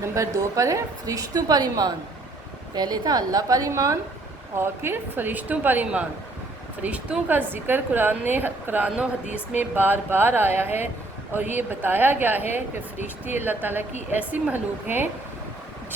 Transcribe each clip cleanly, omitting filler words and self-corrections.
Number 2 پر ہے فرشتوں پر ایمان. پہلے تھا اللہ پر ایمان اور پھر فرشتوں پر ایمان. فرشتوں کا ذکر قرآن و حدیث میں بار بار آیا ہے اور یہ بتایا گیا ہے کہ فرشتے اللہ تعالیٰ کی ایسی مخلوق ہیں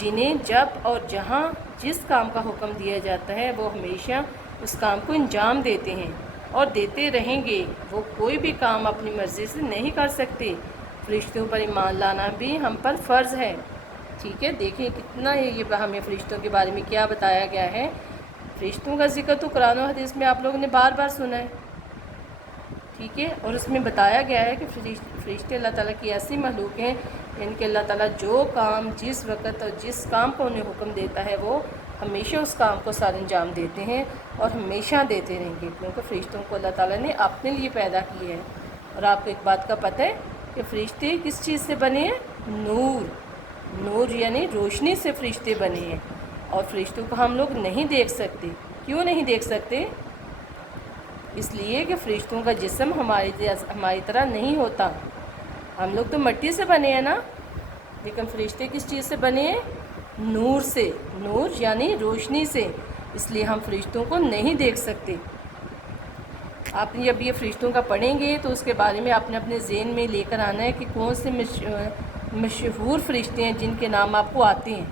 جنہیں جب اور جہاں جس کام کا حکم دیا جاتا ہے وہ ہمیشہ اس کام کو انجام دیتے ہیں اور دیتے رہیں گے. وہ کوئی بھی کام اپنی مرضی سے نہیں کر سکتے. فرشتوں پر ایمان لانا بھی ہم پر فرض ہے. ٹھیک ہے، دیکھیں کتنا یہ ہمیں فرشتوں کے بارے میں کیا بتایا گیا ہے. فرشتوں کا ذکر تو قرآن و حدیث میں آپ لوگوں نے بار بار سنا ہے. ٹھیک ہے، اور اس میں بتایا گیا ہے کہ فرشتے اللہ تعالیٰ کی ایسی مخلوق ہیں ان کے اللہ تعالیٰ جو کام جس وقت اور جس کام کو انہیں حکم دیتا ہے وہ ہمیشہ اس کام کو سر انجام دیتے ہیں اور ہمیشہ دیتے رہیں گے، کیونکہ فرشتوں کو اللہ تعالیٰ نے اپنے لیے پیدا کیا ہے. اور آپ کو ایک بات کا پتہ ہے کہ فرشتے کس چیز سے بنے ہیں؟ نور یعنی روشنی سے فرشتے بنے ہیں. اور فرشتوں کو ہم لوگ نہیں دیکھ سکتے. کیوں نہیں دیکھ سکتے؟ اس لیے کہ فرشتوں کا جسم ہماری طرح نہیں ہوتا. ہم لوگ تو مٹی سے بنے ہیں نا، لیکن فرشتے کس چیز سے بنے ہیں؟ نور سے. نور یعنی روشنی سے. اس لیے ہم فرشتوں کو نہیں دیکھ سکتے. آپ جب یہ فرشتوں کا پڑھیں گے تو اس کے بارے میں آپ نے اپنے ذہن میں لے کر آنا ہے کہ کون سے مشہور فرشتے ہیں جن کے نام آپ کو آتے ہیں.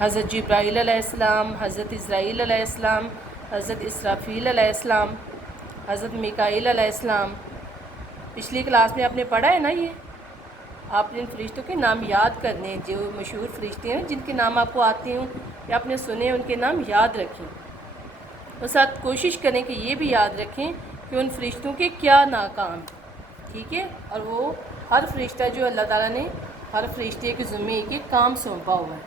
حضرت جبرائیل علیہ السلام، حضرت اسرائیل علیہ السلام، حضرت اسرافیل علیہ السلام، حضرت میکائیل علیہ السلام. پچھلی کلاس میں آپ نے پڑھا ہے نا. یہ آپ نے ان فرشتوں کے نام یاد کرنے ہیں. جو مشہور فرشتے ہیں جن کے نام آپ کو آتے ہوں یا آپ نے سنے ان کے نام یاد رکھیں. اور ساتھ کوشش کریں کہ یہ بھی یاد رکھیں کہ ان فرشتوں کے کیا ناکام. ٹھیک ہے، اور وہ ہر فرشتہ جو اللہ تعالیٰ نے ہر فرشتے کے ذمے ایک کام سونپا ہوا ہے.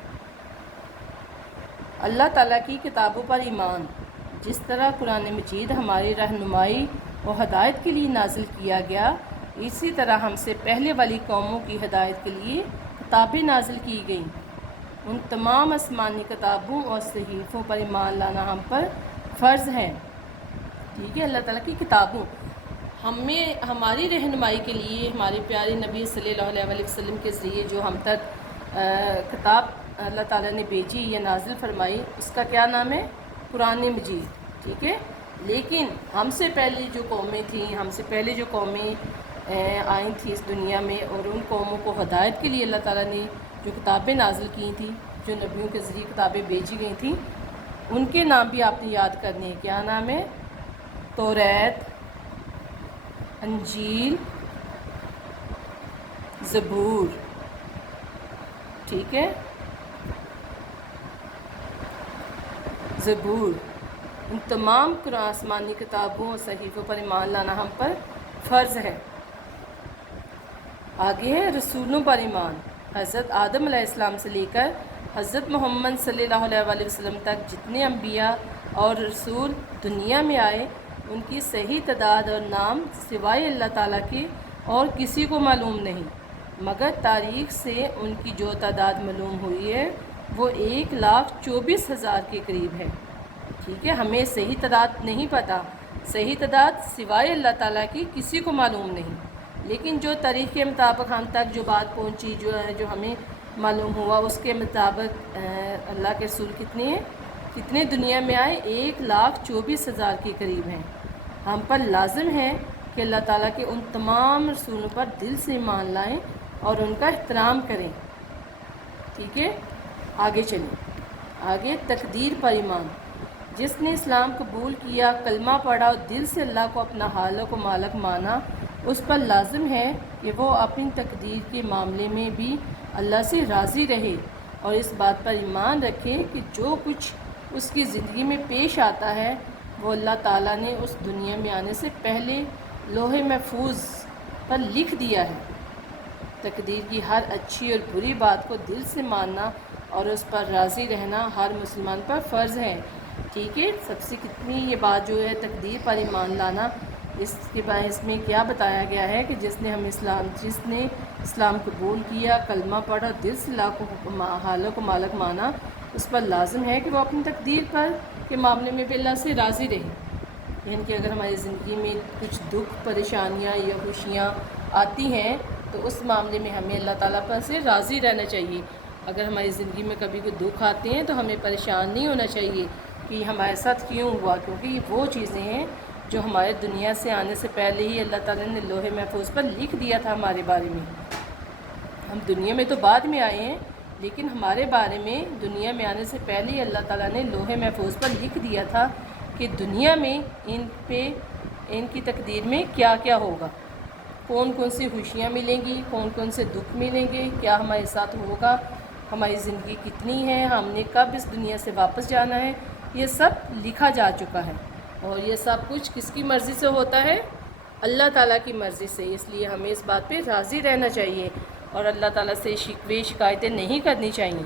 اللہ تعالیٰ کی کتابوں پر ایمان. جس طرح قرآن مجید ہماری رہنمائی و ہدایت کے لیے نازل کیا گیا، اسی طرح ہم سے پہلے والی قوموں کی ہدایت کے لیے کتابیں نازل کی گئیں. ان تمام آسمانی کتابوں اور صحیفوں پر ایمان لانا ہم پر فرض ہے. ٹھیک ہے، اللہ تعالیٰ کی کتابوں ہماری رہنمائی کے لیے ہمارے پیارے نبی صلی اللہ علیہ وسلم کے ذریعے جو ہم تک کتاب اللہ تعالیٰ نے بھیجی یا نازل فرمائی، اس کا کیا نام ہے؟ قرآن مجید. ٹھیک ہے، لیکن ہم سے پہلے جو قومیں تھیں، ہم سے پہلے جو قومیں آئی تھیں اس دنیا میں، اور ان قوموں کو ہدایت کے لیے اللہ تعالیٰ نے جو کتابیں نازل کی تھیں، جو نبیوں کے ذریعے کتابیں بھیجی گئی تھیں، ان کے نام بھی آپ نے یاد کرنے ہیں. کیا نام ہے؟ توریت، انجیل، زبور. ٹھیک ہے، زبور. ان تمام آسمانی کتابوں اور صحیفوں پر ایمان لانا ہم پر فرض ہے. آگے ہے رسولوں پر ایمان. حضرت آدم علیہ السلام سے لے کر حضرت محمد صلی اللہ علیہ وسلم تک جتنے انبیاء اور رسول دنیا میں آئے، ان کی صحیح تعداد اور نام سوائے اللہ تعالیٰ کے اور کسی کو معلوم نہیں، مگر تاریخ سے ان کی جو تعداد معلوم ہوئی ہے وہ 1,24,000 کے قریب ہے. ٹھیک ہے، ہمیں صحیح تعداد نہیں پتہ. صحیح تعداد سوائے اللہ تعالیٰ کی کسی کو معلوم نہیں، لیکن جو تاریخ کے مطابق ہم تک جو بات پہنچی، جو ہمیں معلوم ہوا، اس کے مطابق اللہ کے رسول کتنے دنیا میں آئے؟ 1,24,000 کے قریب ہیں. ہم پر لازم ہے کہ اللہ تعالیٰ کے ان تمام رسولوں پر دل سے ایمان لائیں اور ان کا احترام کریں. ٹھیک ہے، آگے چلیں. آگے تقدیر پر ایمان. جس نے اسلام قبول کیا، کلمہ پڑھا اور دل سے اللہ کو اپنا خالق و مالک مانا، اس پر لازم ہے کہ وہ اپنی تقدیر کے معاملے میں بھی اللہ سے راضی رہے اور اس بات پر ایمان رکھے کہ جو کچھ اس کی زندگی میں پیش آتا ہے وہ اللہ تعالیٰ نے اس دنیا میں آنے سے پہلے لوح محفوظ پر لکھ دیا ہے. تقدیر کی ہر اچھی اور بری بات کو دل سے ماننا اور اس پر راضی رہنا ہر مسلمان پر فرض ہے. ٹھیک ہے، سب سے کتنی یہ بات جو ہے تقدیر پر ایمان لانا، اس کے باعث میں کیا بتایا گیا ہے کہ جس نے اسلام قبول کیا، کلمہ پڑھا، دل سے اللہ کو خالق و مالک مانا، اس پر لازم ہے کہ وہ اپنی تقدیر پر کے معاملے میں بھی اللہ سے راضی رہے. یعنی کہ اگر ہماری زندگی میں کچھ دکھ، پریشانیاں یا خوشیاں آتی ہیں تو اس معاملے میں ہمیں اللہ تعالیٰ پر سے راضی رہنا چاہیے۔ اگر ہماری زندگی میں کبھی کوئی دکھ آتے ہیں تو ہمیں پریشان نہیں ہونا چاہیے کہ یہ ہمارے ساتھ کیوں ہوا، کیونکہ یہ وہ چیزیں ہیں جو ہمارے دنیا سے آنے سے پہلے ہی اللہ تعالیٰ نے لوح محفوظ پر لکھ دیا تھا ہمارے بارے میں۔ ہم دنیا میں تو بعد میں آئے ہیں، لیکن ہمارے بارے میں دنیا میں آنے سے پہلے ہی اللہ تعالیٰ نے لوح محفوظ پر لکھ دیا تھا کہ دنیا میں ان کی تقدیر میں کیا کیا ہوگا، کون کون سی خوشیاں ملیں گی، کون کون سے دکھ ملیں گے، کیا ہمارے ساتھ ہوگا، ہماری زندگی کتنی ہے، ہم نے کب اس دنیا سے واپس جانا ہے، یہ سب لکھا جا چکا ہے۔ اور یہ سب کچھ کس کی مرضی سے ہوتا ہے؟ اللہ تعالیٰ کی مرضی سے۔ اس لیے ہمیں اس بات پہ راضی رہنا چاہیے اور اللہ تعالیٰ سے شکوے شکایتیں نہیں کرنی چاہیے۔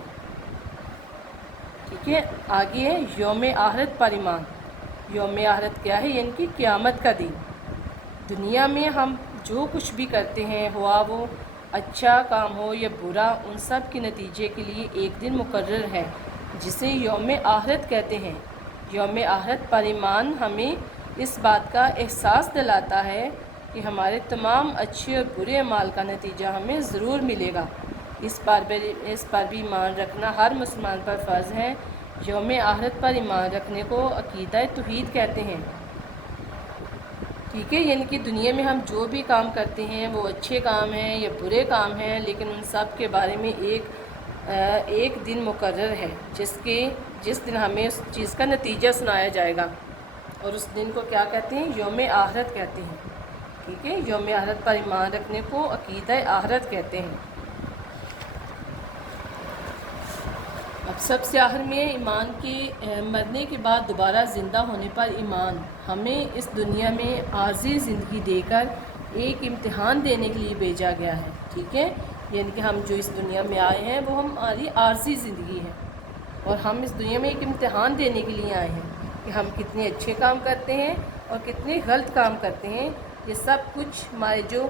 ٹھیک ہے، آگے ہے یوم آخرت پر ایمان۔ یوم آخرت کیا ہے؟ یعنی کہ قیامت کا دن۔ دنیا میں ہم جو کچھ بھی کرتے ہیں، ہوا وہ اچھا کام ہو یا برا، ان سب کے نتیجے کے لیے ایک دن مقرر ہے جسے یوم آخرت کہتے ہیں۔ یوم آخرت پر ایمان ہمیں اس بات کا احساس دلاتا ہے کہ ہمارے تمام اچھے اور برے اعمال کا نتیجہ ہمیں ضرور ملے گا۔ اس پر بھی ایمان رکھنا ہر مسلمان پر فرض ہے۔ یوم آخرت پر ایمان رکھنے کو عقیدہ توحید کہتے ہیں۔ ٹھیک ہے، یعنی کہ دنیا میں ہم جو بھی کام کرتے ہیں وہ اچھے کام ہیں یا برے کام ہیں، لیکن ان سب کے بارے میں ایک دن مقرر ہے جس دن ہمیں اس چیز کا نتیجہ سنایا جائے گا، اور اس دن کو کیا کہتے ہیں؟ یوم آخرت کہتے ہیں۔ ٹھیک ہے، یوم آخرت پر ایمان رکھنے کو عقیدہ آخرت کہتے ہیں۔ اب سب سے آخر میں ایمان کے مرنے کے بعد دوبارہ زندہ ہونے پر ایمان ہمیں اس دنیا میں عارضی زندگی دے کر ایک امتحان دینے کے لیے بھیجا گیا ہے۔ ٹھیک ہے، یعنی کہ ہم جو اس دنیا میں آئے ہیں وہ ہماری عارضی زندگی ہے، اور ہم اس دنیا میں ایک امتحان دینے کے لیے آئے ہیں کہ ہم کتنے اچھے کام کرتے ہیں اور کتنے غلط کام کرتے ہیں۔ یہ سب کچھ ہمارے جو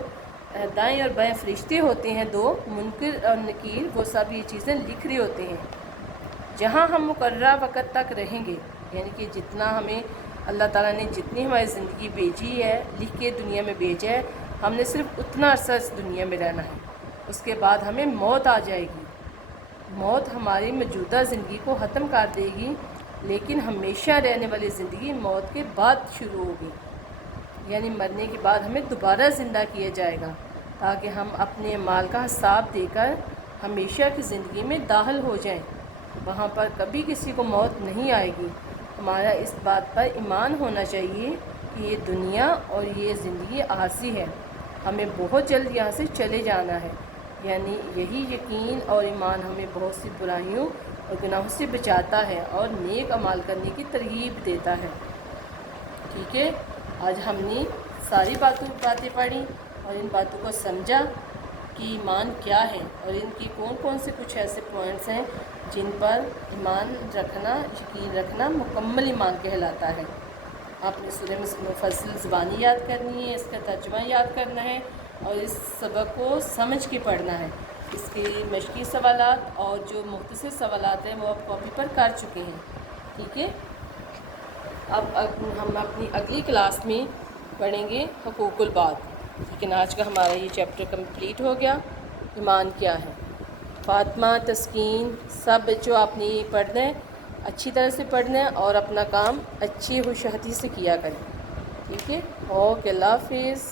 دائیں اور بائیں فرشتے ہوتے ہیں، دو منکر اور نکیر، وہ سب یہ چیزیں لکھ رہے ہوتے ہیں۔ جہاں ہم مقررہ وقت تک رہیں گے، یعنی کہ جتنا ہمیں اللہ تعالیٰ نے جتنی ہماری زندگی بھیجی ہے، لکھ کے دنیا میں بھیجا ہے، ہم نے صرف اتنا عرصہ اس دنیا میں رہنا ہے۔ اس کے بعد ہمیں موت آ جائے گی۔ موت ہماری موجودہ زندگی کو ختم کر دے گی، لیکن ہمیشہ رہنے والی زندگی موت کے بعد شروع ہوگی، یعنی مرنے کے بعد ہمیں دوبارہ زندہ کیا جائے گا تاکہ ہم اپنے اعمال کا حساب دے کر ہمیشہ کی زندگی میں داخل ہو جائیں۔ وہاں پر کبھی کسی کو موت نہیں آئے گی۔ ہمارا اس بات پر ایمان ہونا چاہیے کہ یہ دنیا اور یہ زندگی عارضی ہے، ہمیں بہت جلد یہاں سے چلے جانا ہے۔ یعنی یہی یقین اور ایمان ہمیں بہت سی برائیوں اور گناہوں سے بچاتا ہے اور نیک اعمال کرنے کی ترغیب دیتا ہے۔ ٹھیک ہے، آج ہم نے ساری باتیں پڑھی اور ان باتوں کو سمجھا کہ ایمان کیا ہے اور ان کی کون کون سے کچھ ایسے پوائنٹس ہیں جن پر ایمان رکھنا، یقین رکھنا مکمل ایمان کہلاتا ہے۔ آپ نے سورہ مفصل زبانی یاد کرنی ہے، اس کا ترجمہ یاد کرنا ہے اور اس سبق کو سمجھ کے پڑھنا ہے۔ اس کے مشقی سوالات اور جو مختصر سوالات ہیں وہ آپ کاپی پر کر چکے ہیں۔ ٹھیک ہے، اب ہم اپنی اگلی کلاس میں پڑھیں گے حقوق الباد، لیکن آج کا ہمارا یہ چیپٹر کمپلیٹ ہو گیا۔ ایمان کیا ہے؟ فاطمہ، تسکین، سب بچوں آپ نے یہ پڑھنا ہے، اچھی طرح سے پڑھنا ہے اور اپنا کام اچھی ہوشیاری سے کیا کریں۔ ٹھیک ہے، اوکے، اللہ حافظ۔